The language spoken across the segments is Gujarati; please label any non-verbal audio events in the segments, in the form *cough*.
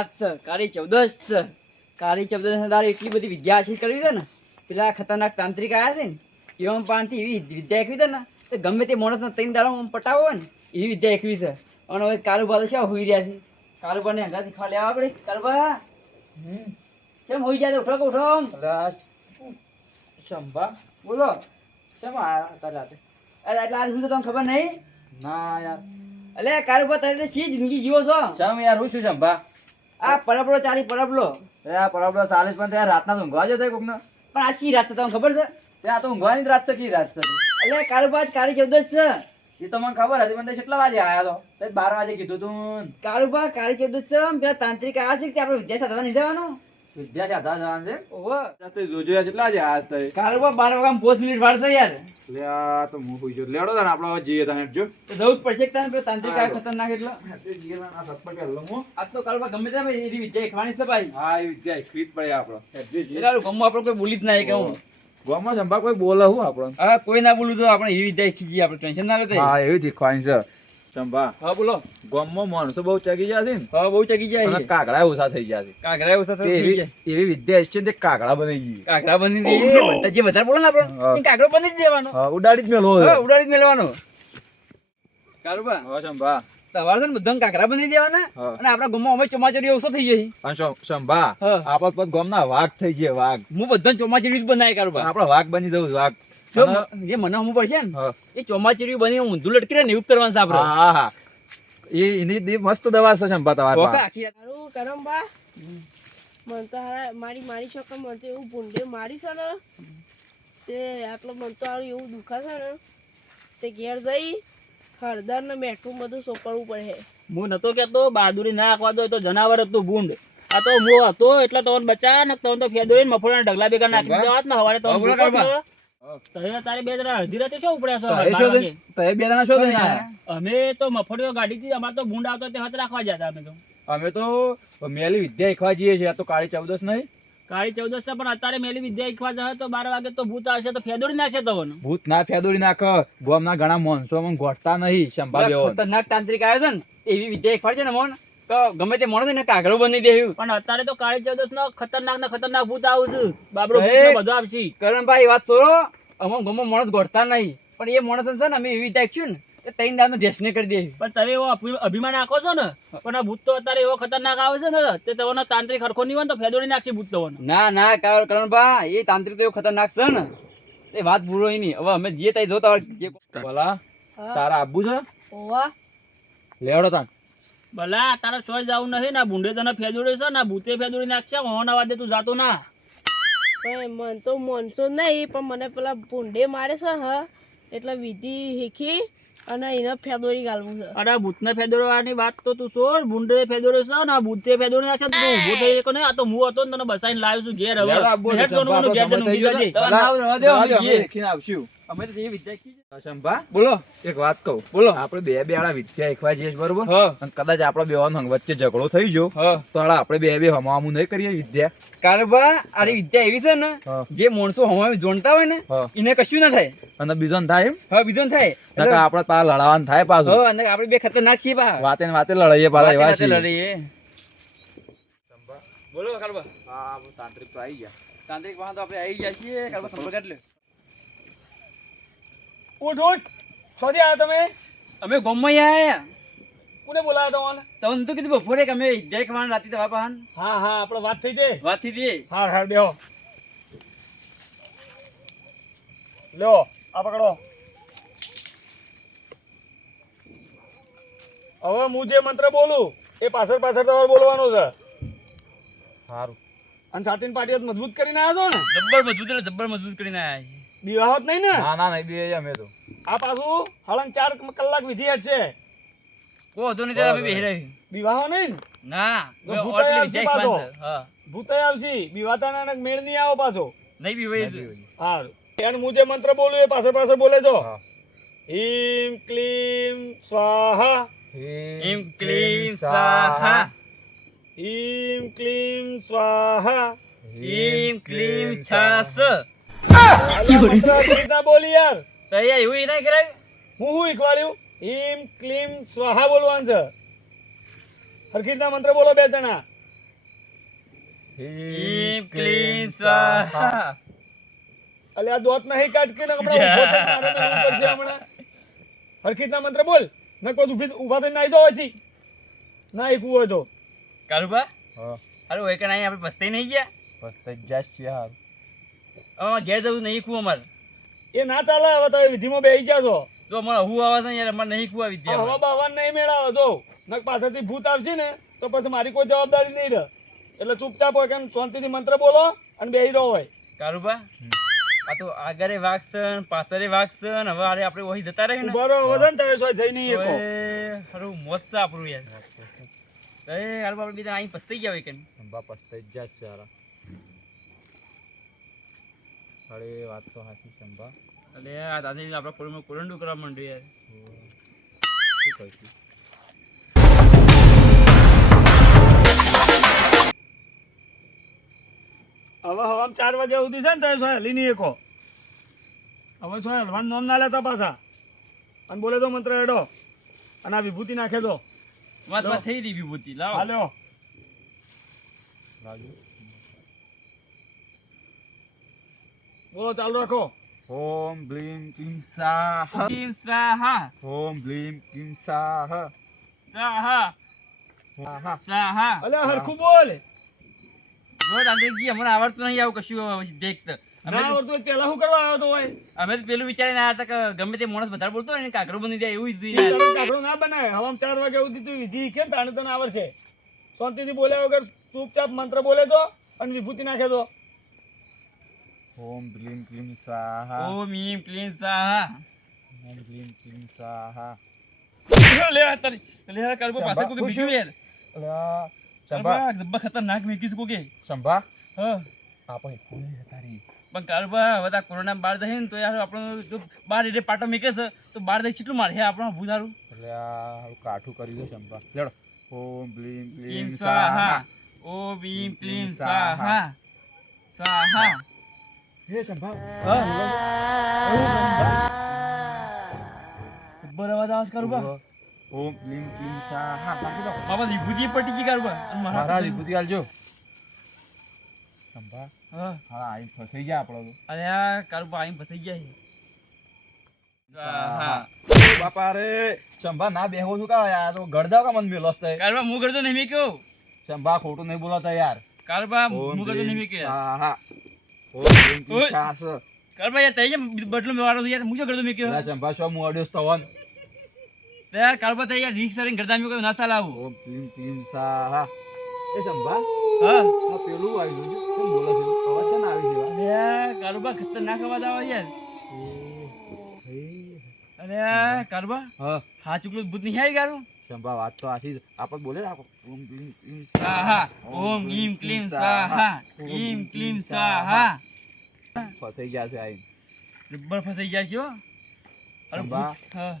આજ છે કાળી ચૌદશ છે. કાળી ચૌદશ તારે એટલી બધી વિદ્યા હાસિલ કરવી છે ને પેલા ખતરનાક તાંત્રિક આવ્યા છે ને એવા પાનથી એવી વિદ્યા એકવી છે ને તો ગમે તે માણસને ત્રણ દાડો પટાવો હોય ને એવી વિદ્યા એકવી છે. અને હવે કારોબાર તો હોઈ રહ્યા છે? કારુબાને અંગાથી ખા લેવા આપણે. કારોબાર કેમ હોઈ જાય ઉઠો ઉઠો. શંભા બોલો. કેમ આ રાતે? અરે એટલે આજ સુધી તમને ખબર નહીં? ના યાર. અલે કારોબાર તારે શી જિંદગી જીવો છો? શમ યાર હું છું શંભા આ પરબળો ચાલી પરબળો એ આ પરબળો ચાલીસ પણ ત્યાં રાતના તો ઊંઘવા જતો કોકને. પણ આ શી રાત તમને ખબર છે? ત્યાં તો ઊંઘવાની રાત છે કી રાત છે? એટલે કારોબાર કાળી ચૌદશ છે. એ તો મને ખબર હતી મને કેટલા વાગે આવ્યા તો? તે બાર વાગે કીધું તું કારોબાર કાળી ચૌદશ છે. તાંત્રિક આવ્યા છે કે આપણે વિદ્યા સાધવા નહીં જવાનું? વિદ્યા છે આધા જવાનું છે? ઓહો. ત્યાં તો જોજો યાર કેટલા છે કારુબા બાર વાગ્યા પોસ્ટ મિનિટ વાળશે યાર. લે આ તો હું હોઈ ગયો. લેડો તને આપણે હવે તને જો. જવું જ પડશે તને પેલો તાંત્રિક આવ્યો ખતરનાક એટલો? આજ તો કારુબા ગમે તેમ એવી વિદ્યા શીખવાની છે ભાઈ. હા એ વિદ્યા પડે આપણો. એટલે આપણે કોઈ બોલી જ ના કે હું. ગામમાં શંભા કોઈ બોલે હું આપણો. કોઈ ના બોલું તો આપણે એવી વિદ્યા આપણે ટેન્શન ના લે હા એવી શીખવાની છે. શંભા હા બોલો. ગામમાં માણસો બહુ ચગી ગયા છે ને. હા બહુ ચગી જાય અને કાગડા ઓછા થઈ ગયા છે. કાંકરા ઓછા થઈ જાય એવી વિદ્યા છે તે કાગડા બની ગઈ કાંકરા બની બધા જે વધારે બોલો ને આપણે હા. બની જ દેવાનો હા ઉડાડી જ મેલો હા, ઉડાડી જ મેળવાનો કારુબા હા શંભા. તમારે છે ને બધાને કાંકરા બની દેવાના અને આપણા ગામમાં અમે ચોમાચરી ઓછો થઈ જાય અને હા. આપણા ગામના વાઘ થઈ જાય વાઘ. હું બધા ચોમાચરી જ બનાવી કારુબા આપડા વાઘ બની જવું વાઘ. જો જે મને હમું પડશે ને એ ચોમાચરી બની ઊંધું લટકી ને એવું કરવાનું છે આપણે હા હા. એ એની દે મસ્ત દવા છે શંભા તમારી ઓકે આખી તારું હારું કરમબા મન તો હારા મારી મારી શકે મન તો એવું ભૂંડે મારી છે ને તે આટલો મન તો હારું એવું દુખા છે ને તે ઘેર જઈ હળદર ને મેઠું બધું સોકળવું પડે. હું નતો કેતો બહાદુરી ના રાખવા દો તો જનાવર હતું ભૂંડ. આ તો હું હતો એટલે તમને બચા ને તો તો ફેદોરી મફોડા ઢગલા ભેગા નાખી દેવા ને હવારે તો તારે બે જણા અડધી રાતે શું ઉપડ્યા છો? તો એ બાર શું વાગે? છે? તો? એ બે જણા શું અમે તો મફળીઓ ગાડી થી તો ભૂંડ આવતો તે હાથ રાખવા જતા અમે તો. અમે તો મેલી વિદ્યા શીખવા જઈએ છીએ આ તો કાળી ચૌદસ નહીં. કાળી ચૌદસ પણ અત્યારે મેલી વિદ્યા શીખવા જાય તો બાર વાગે તો ભૂત આવશે તો ફેદોડી નાખે તો ભૂત ના ફેદોડી નાખ. ગામના ઘણા મોનસો મને ગોઠતા નહીં શંભા ખતરનાક તાંત્રિક આવ્યો છે ને એવી વિદ્યા છે ને મોન. તો ગમે તે મોણો ને કાગડો બની દેવું પણ અત્યારે તો કાળી ચૌદસ નો ખતરનાક ને ખતરનાક ભૂત આવું છે. બધું આવશે કરણભાઈ વાત છોડો. અમારા ગમો માણસ ગોઠતા નહીં. પણ એ માણસ છે ને અમે એવી વિદ્યા ને તે ત્રણ દાડનો ઢેસને કરી દેવી પણ તમે એવો અભિમાન આખો છો ને પણ આ ભૂત તો અત્યારે એવો ખતરનાક આવે છે ને તે તમને તાંત્રિક હરખો નહીં હોય ને તો ફેદોડી નાખશે ભૂત તો ના ના કાર- કરણભા એ તાંત્રિક તો એવું ખતરનાક છે ને. એ વાત ભૂલો નહીં. હવે અમે જે તાઈ જોતા હોય જે ભલા તારા આબુ છે. ઓવા. લેવડો તાન ભલા તારા સોય જવું નથી ને ભૂંડે તને ફેદોડે છે ને ભૂતે ફેદોડી નાખશે હોવાના વાદે તું જાતો ના મન તો મનસો નહીં પણ મને પેલા ભૂંડે મારે છે હા એટલે વિધિ શીખી અને એને ફેદોરી ગાલવું છે અરે ભૂતને ફેદોડવાની વાત તો તું છોડ ભૂંડે ફેદોડ્યો છે ને ભૂતે ફેદોડી નાખશે તું ઊભો થઈ શકો ને આ તો હું હતો ને તને બસાઈને લાવ્યો છું ઘેર હવે હેડ જજે. દેખીને આવશું અમે તો જે વિદ્યા શંભા બોલો. એક વાત કહું. બોલો. આપણે બે બે આડા વિદ્યા એકવા જઈએ બરોબર? અને કદાચ આપણા બેવાનો વચ્ચે ઝઘડો થઈ ગયો તો આડા આપણે બે બે હમામું નહીં કરીએ વિદ્યા. કારબા આરી વિદ્યા એવી છે ને જે માણસો હવા જોણતા હોય ને એને કશું ના થાય. અને બીજો થાય એમ? હા બીજો થાય. નકર આપણે પાછા લડાવાનું થાય પાછું. હા, અને આપણે બે ખતરનાક છીએ પા વાતે ને વાતે લડાઈએ પાછા એવા છીએ. લડાઈએ. બોલો કારબા હા તાંત્રિક તો આવી ગયા. તાંત્રિક વાહન તો આપણે આવી ગયા છીએ. કારબા સંપર્ક એટલે. ઉઠ ઉઠ. છોડી આવ્યા તમે. અમે ગોમમાં આયા. કોને બોલાવ્યા તમારે? તમને તો કીધું બપોરે કે અમે વિદ્યા ખવાનું રાતી તમારા પાહન. હા હા આપણે વાત થઈ ગઈ વાત થઈ દે હા હા બેહો. લ્યો આ પકડો. હવે હું જે મંત્ર બોલું એ પાછળ પાછળ તમારે બોલવાનું છે. સારું અને સાતીન પાટી મજબૂત કરીને આવ્યા છો ને? જબ્બર મજબૂત એટલે જબ્બર મજબૂત કરીને આવ્યા છીએ. દિવાહત નહીં ને? ના ના નહીં બે અમે તો. આ પાછું હળંગ ચાર કલાક વિધિ છે. કો વાંધો નહીં અમે બેહી રહ્યા છીએ. નહીં? ના ભૂતાઈ આવશે પાછો. હા. ભૂતાઈ આવશે. વિવાતાના મેળ નહીં આવો પાછો. નહીં બી વહી છે. હારું એને હું જે મંત્ર બોલું એ પાછળ પાછળ બોલે જો. હિમ ક્લીમ સ્વાહા. હિમ ક્લીમ સ્વાહા. હિમ ક્લીમ સ્વાહા. હિમ ક્લીમ છાસ. બોલી યાર. તો અહીંયા એવું ઈ ના કરાય હું હું શીખવાડ્યું હિમ ક્લીમ સ્વાહા બોલવાનું છે. હરખી મંત્ર બોલો બે જણા. હિમ ક્લીમ સ્વાહા. અલે આ દોત નહીં કાઢ ને હમણાં કરશે હમણાં? હરખી મંત્ર બોલ. ન ઊભી ઊભા ઊભા થઈને નાઈ જાઓ અહીંથી. ના ઈખવું હોય તો. કારુબા હા. અરે હોય કે નહીં આપણે પસ્તાઈ નહીં ગયા? પસ્તાઈ તો જાસ છે યાર અમારે ઘેર જવું નહીં ખું અમારે. એ ના ચાલે હવે તમે વિધિમાં બેસી ગયા છો. જો અમારે હું આવા છે યાર મને નહીં ખુવા આ હવે હવા નહીં મેળાવો જો. નક પાછળથી ભૂત આવશે ને તો પછી મારી કોઈ જવાબદારી નહીં રહે. એટલે ચૂપચાપ હોય કે શાંતિથી મંત્ર બોલો અને બેસી રહો હોય. કારુબા આ તો આગળ વાગસન પાછળ વાગસન હવે આરે આપણે ઓહી જતા રહે ને બરો વજન તમે સોય જઈ નહીં એકો હરું મોત છે આપણું યાર. એ કારુબા આપણે બીજા અહીં પસ્તાઈ ગયા હોય કે નહીં? પસ્તાઈ જ છે યાર અરે વાત તો સાચી છે અંબા એટલે આ દાદી આપણા કોળમાં કોરંડું કરવા માંડ્યું યાર. શું કહીશું હવે હવામાં ચાર વાગ્યા સુધી છે ને તમે સોય હલી નહીં એકો. હવે સોય હલવાનું નોમ ના લેતા પાછા. અને બોલે તો મંત્ર હેડો. અને આ વિભૂતિ નાખે તો. વાત વાત થઈ રહી વિભૂતિ લાવ. હાલ્યો. રાજુ. બોલો ચાલુ રાખો. ઓમ બ્લીમ કિમ સાહ. કિમ સાહ. ઓમ બ્લીમ કિમ સાહ. સાહ. સાહ. અલ્યા હરખું બોલ. જો દાદાજી અમને આવડતું નહીં આવું કશું દેખત ના આવડતું પેલા શું કરવા આવ્યો તો હોય? અમે તો પેલું વિચારીને આવ્યા હતા કે ગમે તે માણસ વધારે બોલતો હોય ને કાકરો બની જાય એવું તારો ના બનાવે. હવામાં ચાર વાગે સુધી તું વિધિ કેમ તાણે તને આવડશે? શાંતિથી બોલ્યા વગર ચૂપચાપ મંત્ર બોલે તો અને વિભૂતિ નાખે તો. ઓમ બ્લીમ ક્લીમ સાહ ઓમ ઈમ ક્લીમ સ્વાહા. ઓમ બ્લીમ ક્લીમ સાહ લે તારી લે કરબો પાસે કોઈ બીજું યાર અલ્યા સંભા. જબ્બા ખતરનાક મેકીસ કોકે? સંભા? હા. આપણે કોને તારી? પણ કારબા બધા કોરોના બહાર જશે ને તો યાર આપણો જો બહાર એટલે પાટો મેકે છે તો બહાર જઈ કેટલું મારે આપણો ભૂ સારું એટલે આ કાઠું કરી દે સંભા. લેડો ઓમ બ્લીમ ક્લીમ સાહા ઓ બીમ ક્લીમ સ્વાહા. સ્વાહા. હે છે હા. હા અરે આ છે ના બેહો છું કા યાર ગળદા કા મન બે થાય કારબા હું ગળદો નહીં મેક્યો સંભા ખોટું નહીં બોલાતા યાર કારબા હું કરતો નહીં મેક્યો હા કે કારુબા યાર તઈ જેમ બટલો મેવાડો યાર હું કરતો મેં લા કેવું સંભા શો મુ અડ્યો તવન યાર કારુબા તઈ યાર રીક્ષ કરતા મેં કોઈ ચાલ લાવું ઓમ સાહા એ સંભા હા પેલું અરે કારબા ખતરનાક અવાજ આવે યાર અરે કારુબા હા હા ચુકલું ભૂત નહીં આવી ગારું સંભા વાત તો આથી આપણ બોલે ઓમ ક્લીમ ક્લીમ સ્વાહા ઓમ ઈમ ક્લીમ સ્વાહા ઈમ ક્લીમ સ્વાહા ફસાઈ ગયા છે આઈ. જબ્બર ફસાઈ જાય છે હો. અરે બા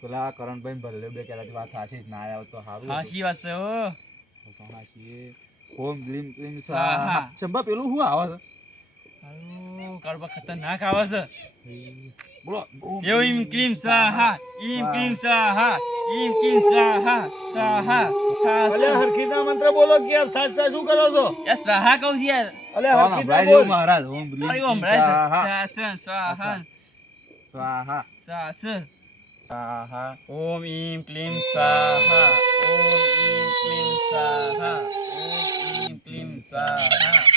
પેલા કરણભાઈ ભલે બે કહેલા વાત સાચી જ ના આવ્યો તો સારું સાચી વાત છે હો. સાચી. ઓમ ગ્લીમ ક્લીમ સાહા. સંભા પેલું શું આવે છે? હારું, કારુબા ખતરનાક આવે છે બોલો ઓમ એવો ઈમ ક્લીમ સ્વાહા ઈમ ક્લીમ સ્વાહા ઈમ ક્લીમ સ્વાહા સ્વાહા અલ્યા સ્વાહા હરખીના મંત્ર બોલો કે યાર સાચ સાચ શું કરો છો યાર સ્વાહા કહું છું યાર અલ્યા કોણ હરખીના સંભળાય બોલ રહ્યું મહારાજ ઓમ ગ્લીમ અરે ક્લીમ ઓમ રાય સાહા સ્વાહા સ્વાહા સાસ સાહા ઓમ ઈમ ક્લીમ સ્વાહા ઓમ ઈમ ક્લીમ સ્વાહા ઓમ ઈમ ક્લીમ સ્વાહા ઓમ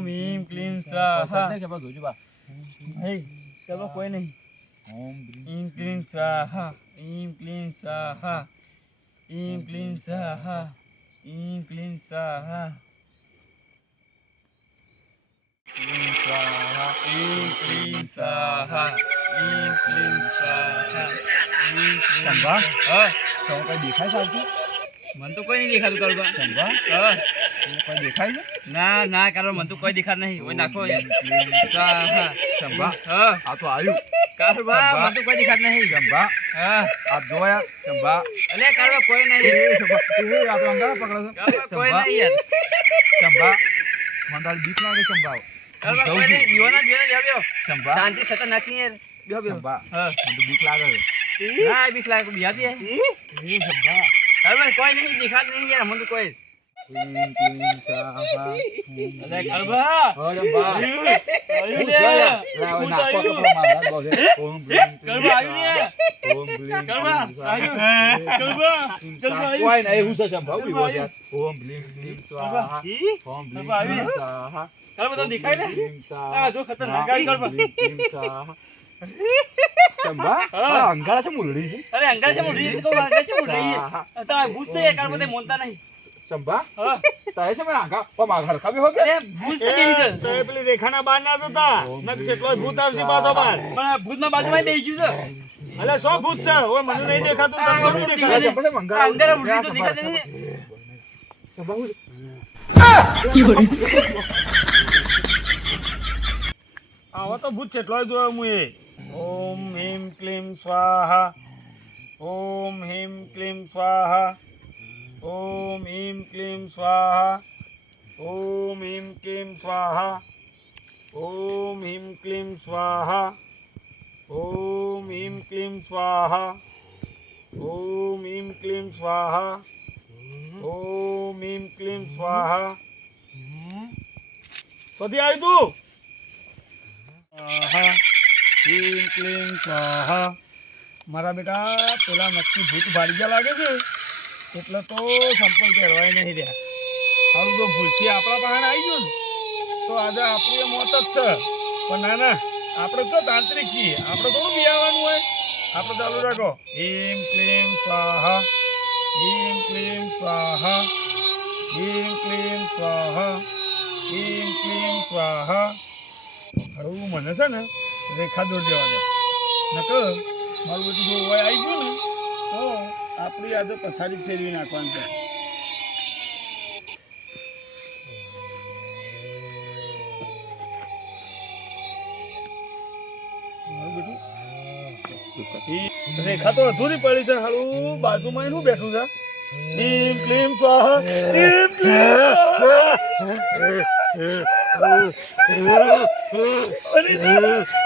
ઓમ ઈમ ક્લીમ સ્વાહા ચલો કોઈ નહીં ઓમ ઈમ ક્લીમ સ્વાહા ઈમ ક્લીમ સ્વાહા ઈમ ક્લીમ સ્વાહા ઈમ ક્લીમ સ્વાહા ક્લીમ સ્વાહા ઈમ ક્લીમ સ્વાહા ઈમ ક્લીમ સ્વાહા ઈમ ક્લીમ સંભા હા તો કઈ દેખાય ચાલતું મને તો કોઈ નહીં દેખાતું તને કોઈ દેખાય છે? ના ના કરવા મને તો કોઈ દેખાત નહીં. ઓય નાખો. હા આ તો આવ્યું કરવા મને તો કોઈ દેખાત નહીં. ચંપા હા. આ જોયા ચંપા અલે કરવા કોઈ નહીં. એ આપણો અંગારા પકડે છે. કોઈ નહીં યાર. ચંપા મને બીક લાગે ચંપા કરવા કોઈ નહીં. દીવાના દીવાના જાવ ચંપા શાંતિ ખતરનાક નહીં યાર. બેહો બેહો ચંપા હા. મને તો બીક લાગે ના બીક લાગે. બિહાર દે એ ચંપા હવે કોઈ નહીં દેખાત નહીં યાર મને કોઈ દેખાય ને જો ખતરનાક અંગારા ભૂત છે અલે નહીં દેખાતું તમને જરૂર દેખાય અંગારા તો આવો તો ભૂત છે એટલો જ હું એ ઓમ હિમ ક્લીમ સ્વાહા ઓમ હિમ ક્લીમ સ્વાહા ઓમ હિમ ક્લીમ સ્વાહા ઓમ હિમ ક્લીમ સ્વાહા ઓમ હિમ ક્લીમ સ્વાહા ઓમ હિમ ક્લીમ સ્વાહા ઓમ હિમ ક્લીમ સ્વાહા ઓમ હિમ ક્લીમ સ્વાહા શોધી આવ્યું તું સ્વાહા ક્લીમ ક્લીમ સ્વાહા મારા બેટા, પેલા નક્કી ભૂત ભાડી લાગે છે. એટલે તો સંપલ કહેવાય નહીં રહ્યા. સારું તો ભૂલથી આપણા પાસે આવી ગયું ને, તો આજે આપણું એ મોત જ છે. પણ ના ના, આપણે તો તાંત્રિક છીએ. આપણે થોડું બિયાવાનું હોય. આપણે ચાલુ રાખો. હિમ ક્લીમ સ્વાહા હિમ ક્લીમ સ્વાહા હિમ ક્લીમ સ્વાહા હિમ ક્લીમ સ્વાહા હળવું મને છે ને રેખા દોર દેવાનો. નકર મારું બધું જો હોય આવી ગયું ને તો આપણી આજે પથારી ફેરવી નાખવાની છે. રેખા તો અધૂરી પડી છે હાલું બાજુમાં એનું બેઠું છે. ક્લીમ ક્લીમ સ્વાહા ક્લીમ ક્લીમ *laughs*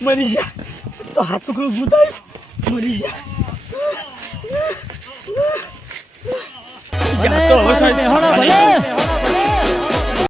મરી જા તો હાથ ટુકડો ભૂત આવ્યું મરી જા યા તો હવે સાહેબ